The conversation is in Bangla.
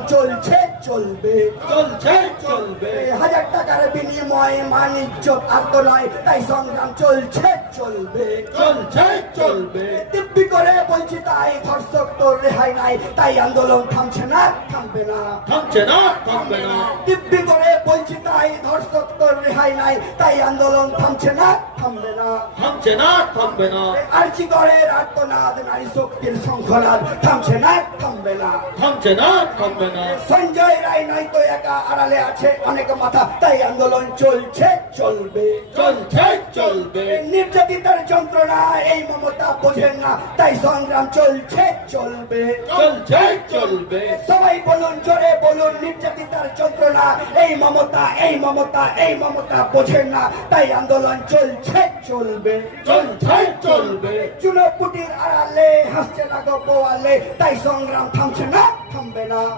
সংগ্রাম চলছে চলবে চলছে চলবে। 1000 টাকার বিনিময়ে মান ইজ্জত আর তো নয়, তাই সংগ্রাম চলছে চলবে চলছে চলবে। দিব্যি করে বলছি তাই, ধর্ষক তোর রেহাই নাই, তাই আন্দোলন থামছে না থামবে না। থামছে না থামবে না। দিব্যি করে বলছি তাই, ধর্ষক তোর রেহাই নাই, তাই আন্দোলন থামছে না থামবে না। থামছে না থামবে না। আর্জি করে আর্তনাদ, নারী শক্তির শঙ্খনাদ, থামছে না থামবে না। থামছে না থামবে না। সঞ্জয় রায় নয় তো একা, আড়ালে আছে অনেক মাথা, তাই আন্দোলন চলছে চলবে চলছে চলবে। নির্যাতিতার যন্ত্রণা এই মমতা বোঝেন না, তাই সংগ্রাম চলছে চলবে চলছে চলবে। সবাই বলুন, জোরে বলুন, নির্যাতিতার যন্ত্রণা এই মমতা এই মমতা এই মমতা বোঝেন না, তাই আন্দোলন চলছে চলবে চলছে চলবে। চুনোপুটির আড়ালে হাসছে না গো গোয়ালে, তাই সংগ্রাম থামছে না থামবে না।